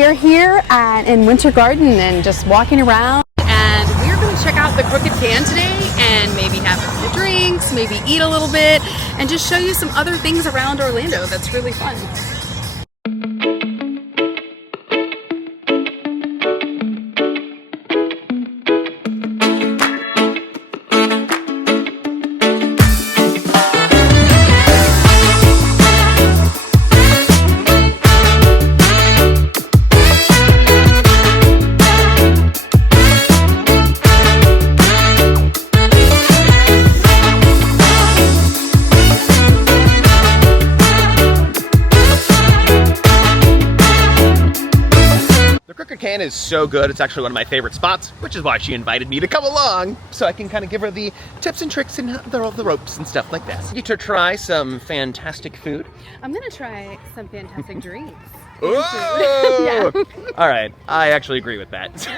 We are here in Winter Garden and just walking around. And we're going to check out the Crooked Can today and maybe have a few drinks, maybe eat a little bit, and just show you some other things around Orlando that's really fun. Can is so good. It's actually one of my favorite spots, which is why she invited me to come along so I can kind of give her the tips and tricks and all the ropes and stuff like that. Get to try some fantastic food. I'm gonna try some fantastic drinks. Whoa! Yeah. All right, I actually agree with that.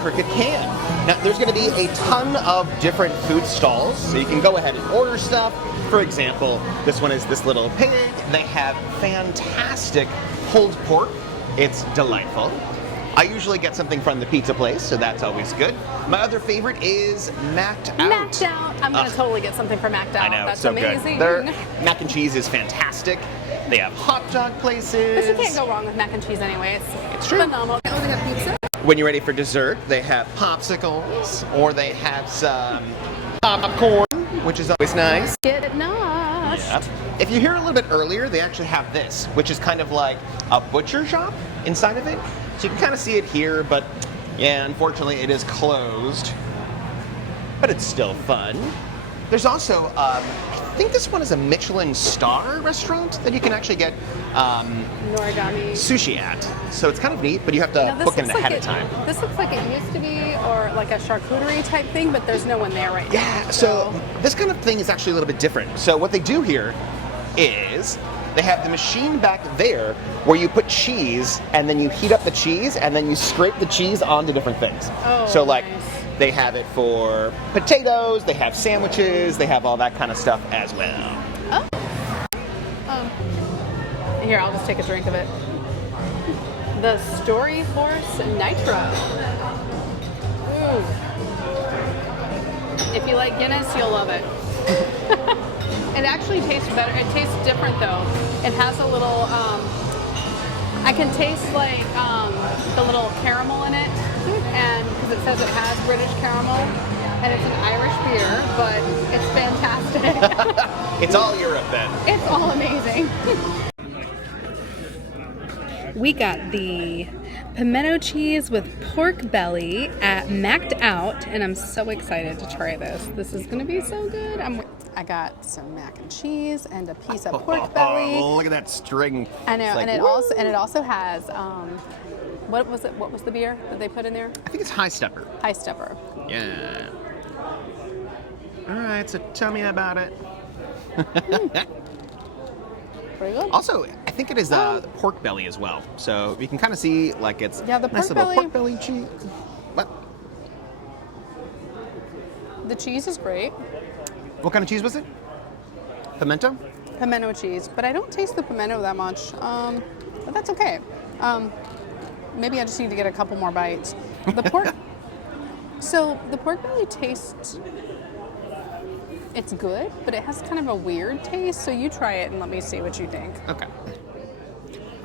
Crooked Can. Now, there's going to be a ton of different food stalls, so you can go ahead and order stuff. For example, this one is this little pig. They have fantastic pulled pork. It's delightful. I usually get something from the pizza place, so that's always good. My other favorite is Macked Out. Macked Out. I'm going to totally get something from Macked Out. I know, that's so amazing. Good. Their mac and cheese is fantastic. They have hot dog places. But you can't go wrong with mac and cheese anyway. It's true. Phenomenal. Oh, they have pizza? When you're ready for dessert, they have popsicles, or they have some popcorn, which is always nice. Get it nice. Yeah. If you're here a little bit earlier, they actually have this, which is kind of like a butcher shop inside of it. So you can kind of see it here, but yeah, unfortunately it is closed. But it's still fun. There's also, I think this one is a Michelin star restaurant that you can actually get Noragami sushi at. So it's kind of neat, but you have to book it ahead of time. This looks like it used to be, or like a charcuterie type thing, but there's no one there right now. Yeah, so this kind of thing is actually a little bit different. So what they do here is they have the machine back there where you put cheese and then you heat up the cheese and then you scrape the cheese onto different things. Oh, so like nice. They have it for potatoes, they have sandwiches, they have all that kind of stuff as well. Oh. Here, I'll just take a drink of it. The Story Horse Nitro. Ooh. If you like Guinness, you'll love it. It actually tastes better. It tastes different though. It has a little, I can taste like the little caramel in it, and because it says it has British caramel, and it's an Irish beer, but it's fantastic. It's all Europe then. It's all amazing. We got the pimento cheese with pork belly at Macked Out, and I'm so excited to try this. This is going to be so good. I got some mac and cheese and a piece of pork belly. Oh, look at that string. I know, like, and it also has what was it? What was the beer that they put in there? I think it's High Stepper. High Stepper. Yeah. All right, so tell me about it. Pretty good. Also, I think it is pork belly as well. So you can kind of see like it's the nice pork little belly. pork belly cheese. What? The cheese is great. What kind of cheese was it? Pimento? Pimento cheese, but I don't taste the pimento that much. But that's okay. Maybe I just need to get a couple more bites. The pork. So the pork belly tastes. It's good, but it has kind of a weird taste. So you try it and let me see what you think. Okay.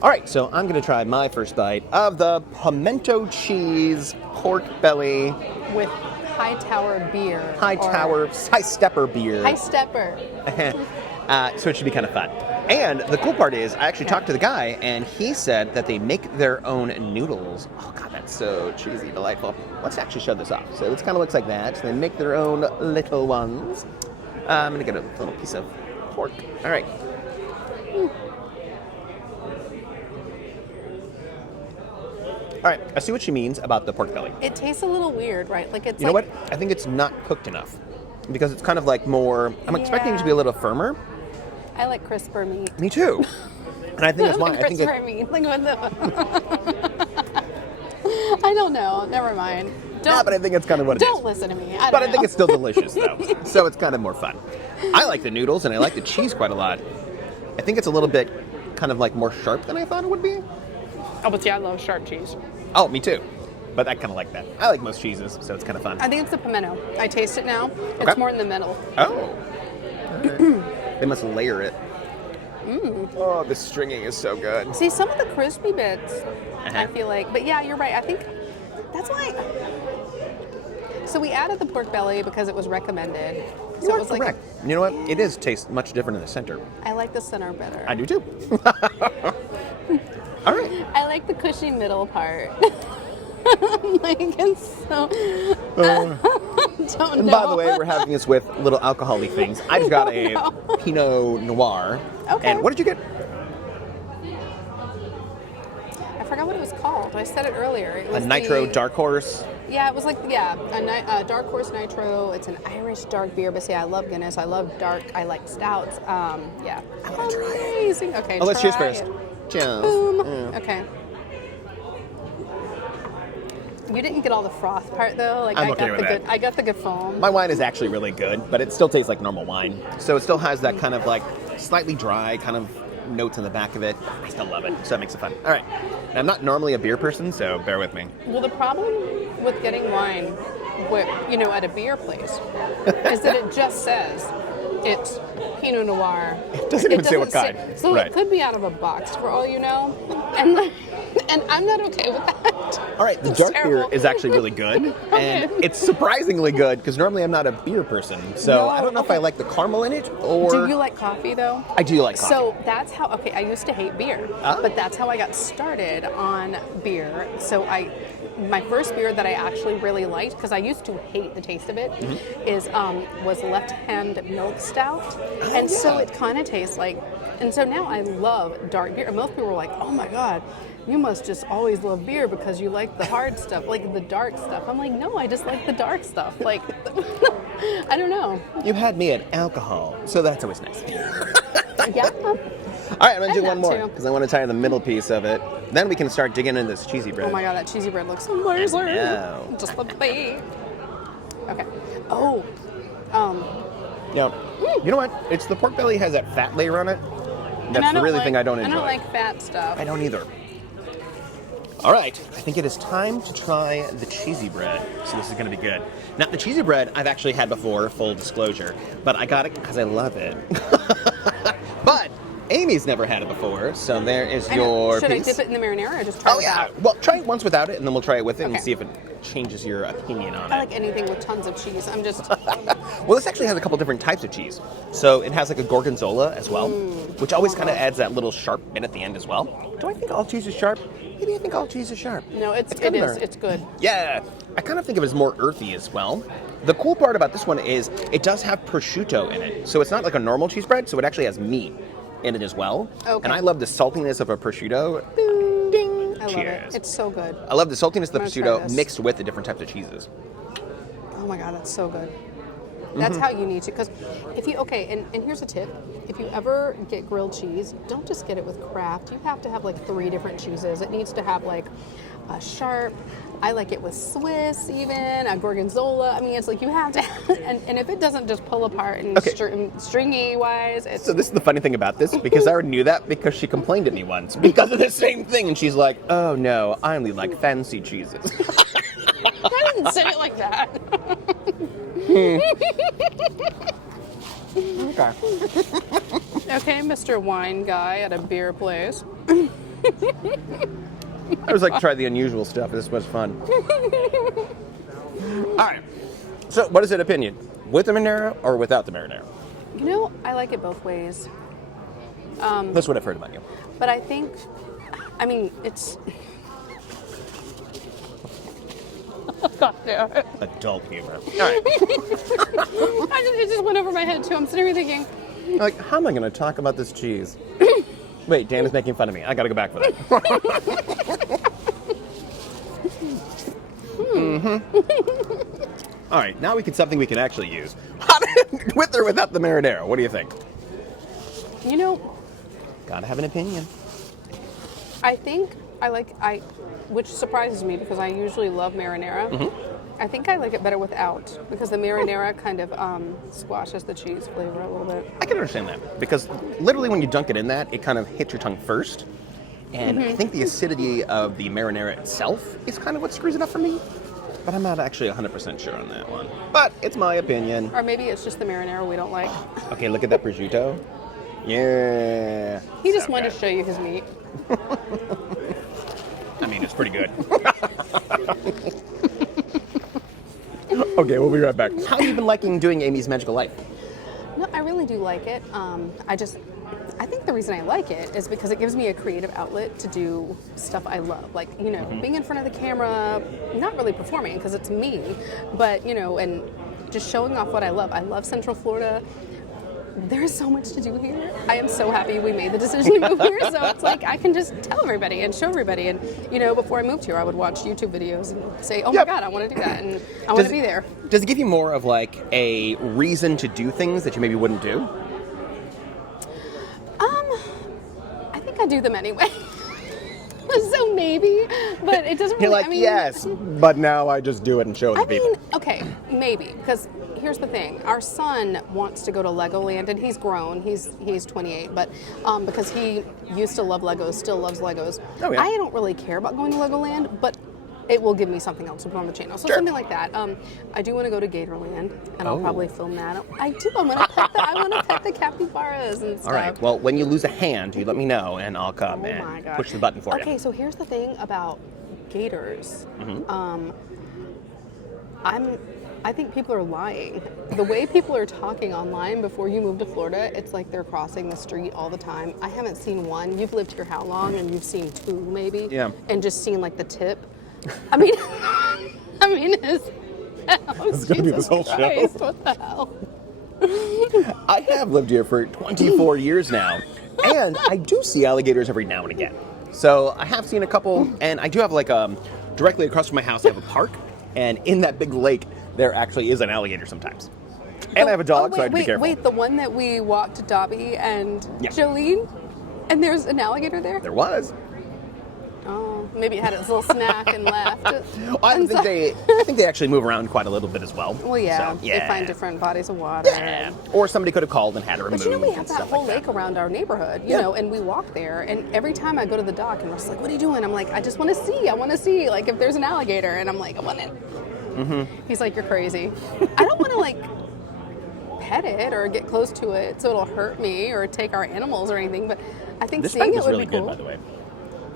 All right, so I'm gonna try my first bite of the pimento cheese pork belly with High Tower beer. High Stepper beer. High Stepper. So it should be kind of fun. And the cool part is, I actually talked to the guy, and he said that they make their own noodles. Oh god, that's so cheesy, delightful. Let's actually show this off. So this kind of looks like that. So they make their own little ones. I'm gonna get a little piece of pork. All right. All right, I see what she means about the pork belly. It tastes a little weird, right? Like it's. You know what? I think it's not cooked enough because it's kind of like more. I'm expecting it to be a little firmer. I like crisper meat. Me too. And I think that's why. I think crisper meat. Like what the? I don't know. Never mind. No, but I think it's kind of what it is. Don't listen to me. I think it's still delicious though, so it's kind of more fun. I like the noodles and I like the cheese quite a lot. I think it's a little bit kind of like more sharp than I thought it would be. Oh, but see, I love sharp cheese. Oh, me too. But I kind of like that. I like most cheeses, so it's kind of fun. I think it's the pimento. I taste it now. It's Okay. more in the middle. Oh. They must layer it. Oh, the stringing is so good. See, some of the crispy bits, I feel like. But yeah, you're right. I think that's why. So we added the pork belly because it was recommended. So it was correct. You know what? It does taste much different in the center. I like the center better. I do too. All right. I like the cushy middle part. Like it's so. Don't And know. by the way, we're having this with little alcohol-y things. I just got a Pinot Noir. Okay. And what did you get? I forgot what it was called. I said it earlier. It A was Nitro Dark Horse. Yeah, it was like a Dark Horse Nitro. It's an Irish dark beer. But see, I love Guinness. I love dark. I like stouts. Yeah. I want to try it. Amazing. Okay. Oh, let's cheers try first. it. Cheers. Boom. Yeah. Okay. You didn't get all the froth part though. Like I'm I okay got with the that. good. I got the good foam. My wine is actually really good, but it still tastes like normal wine. So it still has that kind of like slightly dry kind of notes in the back of it. I still love it, so that makes it fun. All right. And I'm not normally a beer person, so bear with me. Well, the problem with getting wine, at a beer place, is that it just says it's Pinot Noir. It doesn't even say what kind. So Right. it could be out of a box for all you know, and I'm not okay with that. All right, the It's dark beer terrible. is actually really good, and it's surprisingly good because normally I'm not a beer person, so No, I don't know if I like the caramel in it or. Do you like coffee though? I do like coffee. So that's how. Okay, I used to hate beer, Ah. but that's how I got started on beer. So my first beer that I actually really liked, because I used to hate the taste of it, was Left Hand Milk Stout, and so yeah. it kind of tastes like. And so now I love dark beer. And most people were like, "Oh my god, you must just always love beer because you like the hard stuff, like the dark stuff." I'm like, "No, I just like the dark stuff." Like, I don't know. You had me at alcohol, so that's always nice. Yeah. All right, I'm gonna do I'd one love more to. because I want to try the middle piece of it. Then we can start digging into this cheesy bread. Oh my god, that cheesy bread looks amazing. know. Just look at me. Okay. Oh. Yeah. You know what? It's the pork belly has that fat layer on it. and That's I the don't really like, thing I don't enjoy. I don't like fat stuff. I don't either. All right, I think it is time to try the cheesy bread. So this is going to be good. Now, the cheesy bread I've actually had before, full disclosure, but I got it because I love it. But Amy's never had it before, so there is I know. your Should piece. I dip it in the marinara or just try Oh it yeah. out? Well, try it once without it, and then we'll try it with it and Okay. see if it changes your opinion on I it. like anything with tons of cheese. I'm just. Well, this actually has a couple different types of cheese. So it has like a gorgonzola as well, which always kind of adds that little sharp bit at the end as well. Do I think all cheese is sharp? Maybe I think all cheese is sharp. No, it kind of is. there. It's good. Yeah, I kind of think of it as more earthy as well. The cool part about this one is it does have prosciutto in it. So it's not like a normal cheese bread, so it actually has meat in it as well. Okay. And I love the saltiness of a prosciutto. Ding! I love Cheers. it. It's so good. I love the saltiness of the I'm gonna try prosciutto this. mixed with the different types of cheeses. Oh my god, that's so good. That's how you need to, because if you, and here's a tip. If you ever get grilled cheese, don't just get it with Kraft. You have to have like 3 different cheeses. It needs to have like a sharp, I like it with Swiss even, a gorgonzola. I mean, it's like you have to, and if it doesn't just pull apart and Okay. stringy wise, it's. So this is the funny thing about this, because I already knew that because she complained to me once because of the same thing, and she's like, "Oh no, I only like fancy cheeses." I didn't say it like that. Okay. Okay, Mr. Wine Guy at a beer place. I always like to try the unusual stuff. This was fun. All right. So, what is your opinion? With the marinara or without the marinara? You know, I like it both ways. That's what I've heard about you. But I think, I mean, it's... God damn it. Adult humor. All right. It just went over my head, too. I'm sitting here thinking... Like, how am I going to talk about this cheese? Wait, Dan is making fun of me. I got to go back for that. All right, now we can something we can actually use. With or without the marinara, what do you think? You know... Gotta have an opinion. I think which surprises me because I usually love marinara. I think I like it better without because the marinara kind of squashes the cheese flavor a little bit. I can understand that because literally when you dunk it in that, it kind of hits your tongue first. And I think the acidity of the marinara itself is kind of what screws it up for me. But I'm not actually 100% sure on that one. But it's my opinion. Or maybe it's just the marinara we don't like. Okay, look at that prosciutto. Yeah. He just wanted to show you his meat. I mean, it's pretty good. Okay, we'll be right back. How have you been liking doing Amy's Magical Life? No, I really do like it. I think the reason I like it is because it gives me a creative outlet to do stuff I love. Like, you know, being in front of the camera, not really performing because it's me, but, you know, and just showing off what I love. I love Central Florida. There's so much to do here. I am so happy we made the decision to move here. So it's like I can just tell everybody and show everybody. And, you know, before I moved here, I would watch YouTube videos and say, oh my God, I want to do that. And I want to be there. Does it give you more of like a reason to do things that you maybe wouldn't do? I think I do them anyway. So maybe, but it doesn't really, You're like, yes, but now I just do it and show the people. I mean, okay, maybe, because here's the thing. Our son wants to go to Legoland, and he's grown. He's 28, but because he used to love Legos, still loves Legos. Oh, yeah. I don't really care about going to Legoland, but it will give me something else to put on the channel. So something like that. I do want to go to Gatorland, and I'll probably film that. I do. I want to pet the capybaras and stuff. All right. Well, when you lose a hand, you let me know, and I'll come and push the button for you. Okay, so here's the thing about gators. I think people are lying. The way people are talking online before you move to Florida, it's like they're crossing the street all the time. I haven't seen one. You've lived here how long? And you've seen two, maybe? Yeah. And just seen like the tip. I mean, it's going to be this whole show. What the hell? I have lived here for 24 years now, and I do see alligators every now and again. So I have seen a couple, and I do have like directly across from my house, I have a park, and in that big lake, there actually is an alligator sometimes. And I have a dog, so I have to be careful. Wait, the one that we walked Dobby and Jolene, and there's an alligator there? There was. Oh, maybe it had its little snack and left. I think they actually move around quite a little bit as well. Well, yeah, So, yeah. They find different bodies of water. Yeah. Or somebody could have called and had it removed. But you know, we have and that stuff whole like lake around our neighborhood, you know, and we walk there, and every time I go to the dock, and Russ's like, what are you doing? I'm like, I just want to see. I want to see, like, if there's an alligator. And I'm like, I want it. He's like, you're crazy. I don't want to, like, pet it or get close to it so it'll hurt me or take our animals or anything, but I think This seeing bite it is would really be good, cool. by the way.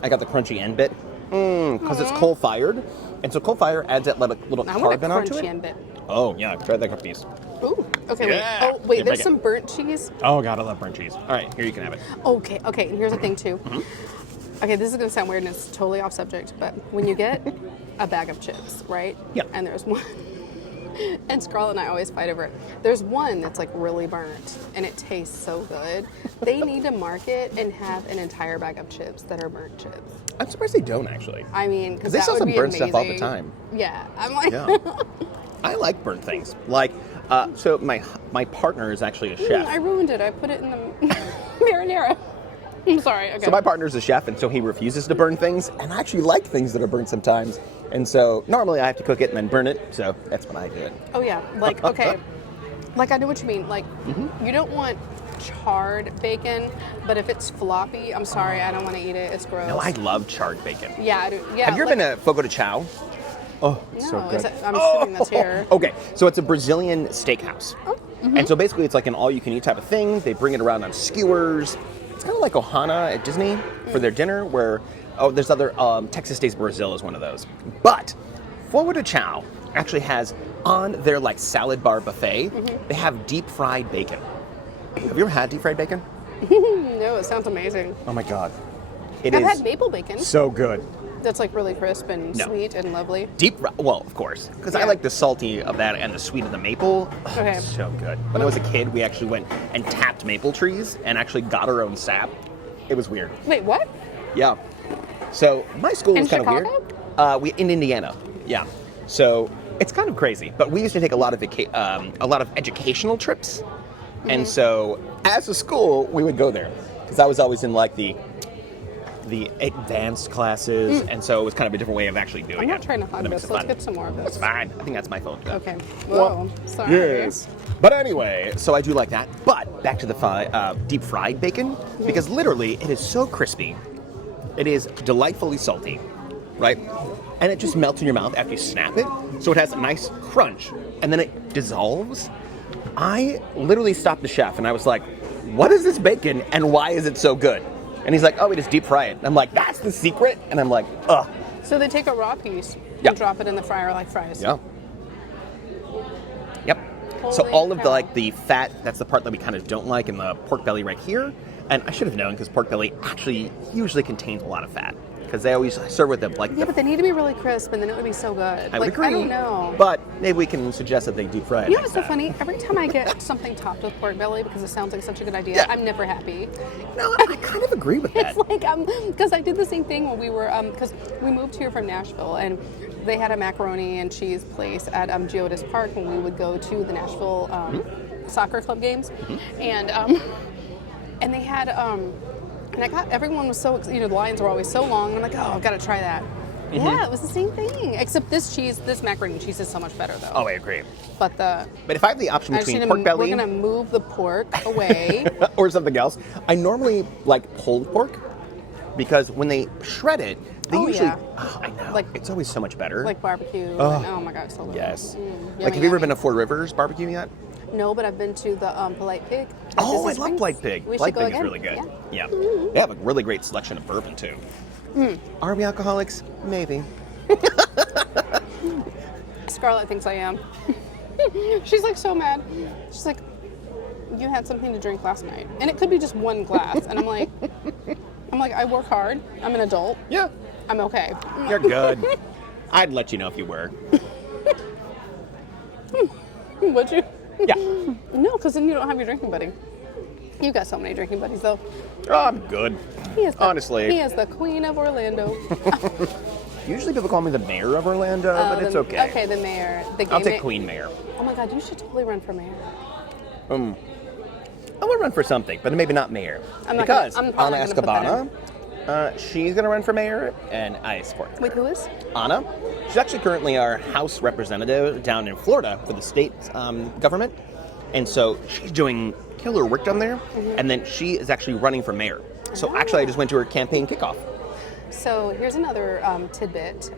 I got the crunchy end bit because it's coal-fired, and so coal-fire adds that little I want a carbon onto crunchy it. end bit. Oh, yeah, try that piece. Ooh, okay, Yeah. wait. Oh, wait, Yeah, there's break it. some burnt cheese. Oh, God, I love burnt cheese. All right, here you can have it. Okay, and here's the thing, too. Okay, this is going to sound weird and it's totally off subject, but when you get a bag of chips, right? Yeah. And there's one, and Scarlett and I always fight over it. There's one that's like really burnt and it tastes so good. They need to market and have an entire bag of chips that are burnt chips. I'm surprised they don't, actually. I mean, because They that sell would some be burnt amazing. stuff all the time. Yeah, I'm like, Yeah. I like burnt things. Like, so my partner is actually a chef. I ruined it. I put it in the marinara. I'm sorry. Okay. So my partner's a chef, and so he refuses to burn things, and I actually like things that are burnt sometimes. And so normally I have to cook it and then burn it, so that's when I do it. Oh yeah, like, okay, like I know what you mean. Like, you don't want charred bacon, but if it's floppy, I'm sorry, I don't want to eat it. It's gross. No, I love charred bacon. Yeah, I do. Yeah. Have you ever been to Fogo de Chao? Oh, No, so good. I'm assuming that's here. Okay, so it's a Brazilian steakhouse. And so basically it's like an all-you-can-eat type of thing. They bring it around on skewers. It's kind of like Ohana at Disney for their dinner, where, there's other, Texas Days Brazil is one of those. But Fogo de Chao actually has, on their like salad bar buffet, they have deep-fried bacon. Have you ever had deep-fried bacon? No, it sounds amazing. Oh my God. It I've is had maple bacon. so good. That's like really crisp and sweet and lovely. Well, of course, because I Yeah. like the salty of that and the sweet of the maple. Oh, Okay. so good. When I was a kid, we actually went and tapped maple trees and actually got our own sap. It was weird. Wait, what? Yeah. So my school In was kind of weird. Chicago? In Indiana. Yeah. So it's kind of crazy, but we used to take a lot of educational trips, and so as a school, we would go there because I was always in like the advanced classes, and so it was kind of a different way of actually doing it. I'm not trying to hug That makes this. it Let's fun. get some more of this. It's fine. I think that's my phone. Okay. Whoa. Sorry. Yes. But anyway, so I do like that. But back to the deep fried bacon, because literally it is so crispy. It is delightfully salty, right? And it just melts in your mouth after you snap it. So it has a nice crunch, and then it dissolves. I literally stopped the chef, and I was like, what is this bacon, and why is it so good? And he's like, oh, we just deep fry it. And I'm like, that's the secret? And I'm like, ugh. So they take a raw piece Yeah. and drop it in the fryer like fries. Yeah. Yep. So Holy all of cow. the fat, that's the part that we kind of don't like in the pork belly right here. And I should have known because pork belly actually usually contains a lot of fat because they always serve with them like Yeah, but they need to be really crisp, and then it would be so good. I would agree. I don't know. But maybe we can suggest that they deep fry it. You know next what's so time. funny? Every time I get something topped with pork belly, because it sounds like such a good idea, Yeah. I'm never happy. No, I kind of agree with that. It's like, because I did the same thing when we were, because we moved here from Nashville, and they had a macaroni and cheese place at Geodis Park when we would go to the Nashville soccer club games, and they had, and everyone was so, the lines were always so long, and I'm like, oh, I've got to try that. Yeah, it was the same thing, except this macaroni and cheese is so much better though. Oh, I agree. But But if I have the option I just between need pork to, belly we're gonna move the pork away. or something else, I normally like pulled pork because when they shred it, they Oh, usually. yeah. Oh, I know. Like- it's always so much better. Like barbecue. Oh. And, oh my god, it's so good. Yes. Yummy, Like, have you ever yummy. been to Four Rivers barbecue yet? No, but I've been to the Polite Pig. at Oh, Disney I love Springs. Polite Pig. We Polite should go Pig is again. really good. Yeah. Yeah. They have a really great selection of bourbon too. Are we alcoholics? Maybe. Scarlett thinks I am. She's like so mad. She's like, you had something to drink last night, and it could be just one glass. And I'm like, I work hard. I'm an adult. Yeah. I'm okay. You're good. I'd let you know if you were. Would you? Yeah. No, because then you don't have your drinking buddy. You got so many drinking buddies though. Oh, I'm good. He is the, Honestly. he is the queen of Orlando. Usually people call me the mayor of Orlando, but it's okay. Okay, the mayor. The gay I'll take ma- Queen Mayor. Oh my god, you should totally run for mayor. I want to run for something, but maybe not mayor. I'm not because gonna- I'm probably Anna gonna put that Escabana, she's going to run for mayor, and I support her. Wait, who is? Anna. She's actually currently our House representative down in Florida for the state government. And so she's doing killer work down there. And then she is actually running for mayor. So actually, I just went to her campaign kickoff. So here's another tidbit.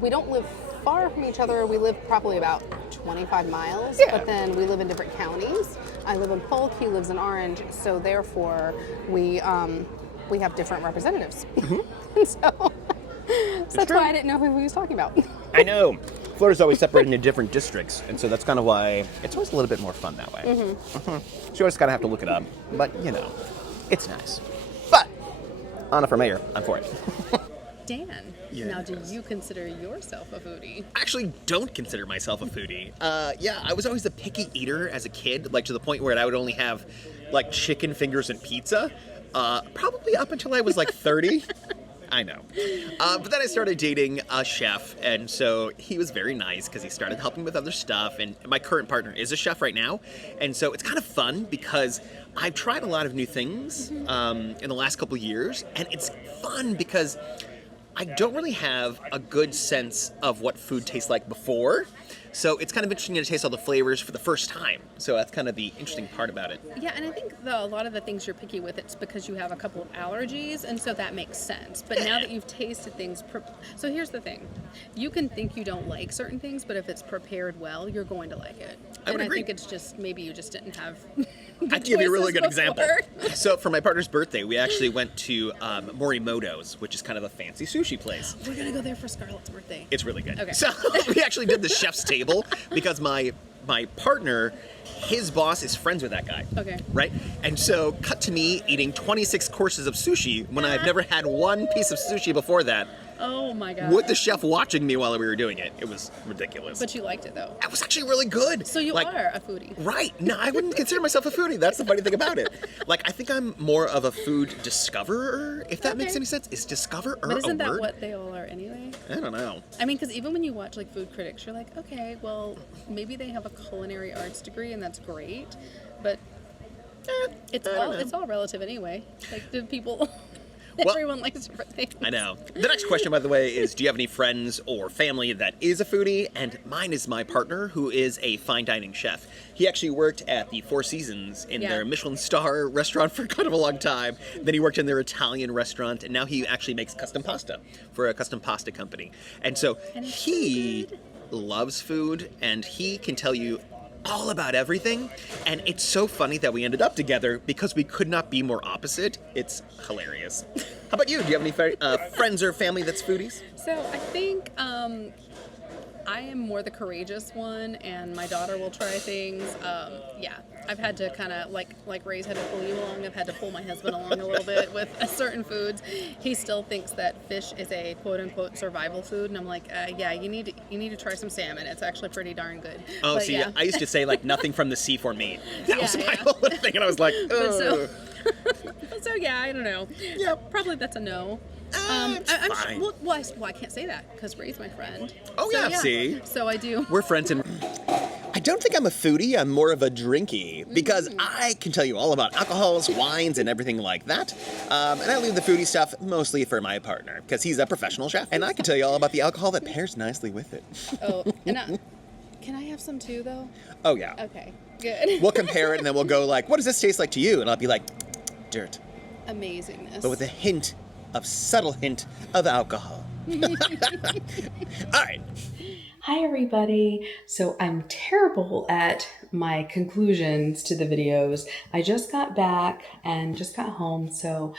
We don't live far from each other. We live probably about 25 miles, Yeah. but then we live in different counties. I live in Polk, he lives in Orange, so therefore we have different representatives. And so that's true. why I didn't know who he was talking about. I know. Florida's always separated into different districts. And so that's kind of why it's always a little bit more fun that way. So you always kind of have to look it up. But, it's nice. But Anna for mayor, I'm for it. Dan, now do you consider yourself a foodie? I actually don't consider myself a foodie. Yeah, I was always a picky eater as a kid, like to the point where I would only have like chicken fingers and pizza. Probably up until I was like 30. I know. But then I started dating a chef, and so he was very nice because he started helping with other stuff, and my current partner is a chef right now, and so it's kind of fun because I've tried a lot of new things in the last couple of years, and it's fun because I don't really have a good sense of what food tastes like before. So it's kind of interesting to taste all the flavors for the first time. So that's kind of the interesting part about it. Yeah, and I think a lot of the things you're picky with, it's because you have a couple of allergies, and so that makes sense. But now that you've tasted things, so here's the thing. You can think you don't like certain things, but if it's prepared well, you're going to like it. I would agree. think it's just, maybe you just didn't have I can give you a really good choices example. before. So for my partner's birthday, we actually went to Morimoto's, which is kind of a fancy sushi place. We're going to go there for Scarlett's birthday. It's really good. Okay. So we actually did the chef's table because my my partner, his boss is friends with that guy. Okay. Right? And so cut to me eating 26 courses of sushi when I've never had one piece of sushi before that. Oh my god. With the chef watching me while we were doing it. It was ridiculous. But you liked it though. It was actually really good. So you like, are a foodie. Right. No, I wouldn't consider myself a foodie. That's the funny thing about it. Like, I think I'm more of a food discoverer, if that makes any sense. Is discoverer But isn't a that word? what they all are anyway? I don't know. I mean, because even when you watch like food critics, you're like, okay, well, maybe they have a culinary arts degree and that's great, but it's all relative anyway. Like, do people... Well, everyone likes different things. I know. The next question, by the way, is do you have any friends or family that is a foodie? And mine is my partner, who is a fine dining chef. He actually worked at the Four Seasons in their Michelin star restaurant for kind of a long time. Then he worked in their Italian restaurant, and now he actually makes custom pasta for a custom pasta company. And so he loves food, and he can tell you all about everything, and it's so funny that we ended up together because we could not be more opposite. It's hilarious. How about you? Do you have any friends or family that's foodies? So I think I am more the courageous one, and my daughter will try things. I've had to kind of like Ray's had to pull you along. I've had to pull my husband along a little bit with certain foods. He still thinks that fish is a quote unquote survival food, and I'm like, yeah, you need to try some salmon. It's actually pretty darn good. Oh, but, see, yeah. I used to say like nothing from the sea for me. That was my yeah. whole thing, and I was like, ugh. So yeah, I don't know. Yeah, probably that's a no. I'm fine. I can't say that because Ray's my friend. Oh, So, yeah, see? So I do. We're friends and I don't think I'm a foodie. I'm more of a drinky because I can tell you all about alcohols, wines, and everything like that. And I leave the foodie stuff mostly for my partner because he's a professional chef. And I can tell you all about the alcohol that pairs nicely with it. Oh, and can I have some too, though? Oh, yeah. Okay, good. We'll compare it and then we'll go like, what does this taste like to you? And I'll be like, dirt. Amazingness. But with a subtle hint of alcohol. All right. Hi everybody. So I'm terrible at my conclusions to the videos. I just got back and just got home. So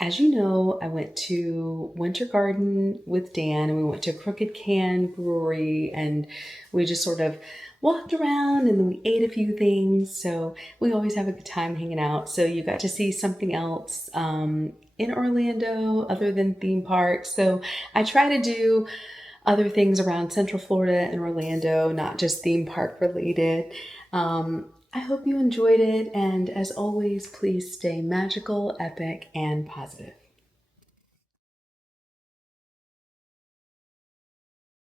as you know, I went to Winter Garden with Dan and we went to Crooked Can Brewery and we just sort of walked around and then we ate a few things. So we always have a good time hanging out. So you got to see something else in Orlando other than theme parks. So I try to do other things around Central Florida and Orlando, not just theme park related. I hope you enjoyed it. And as always, please stay magical, epic, and positive.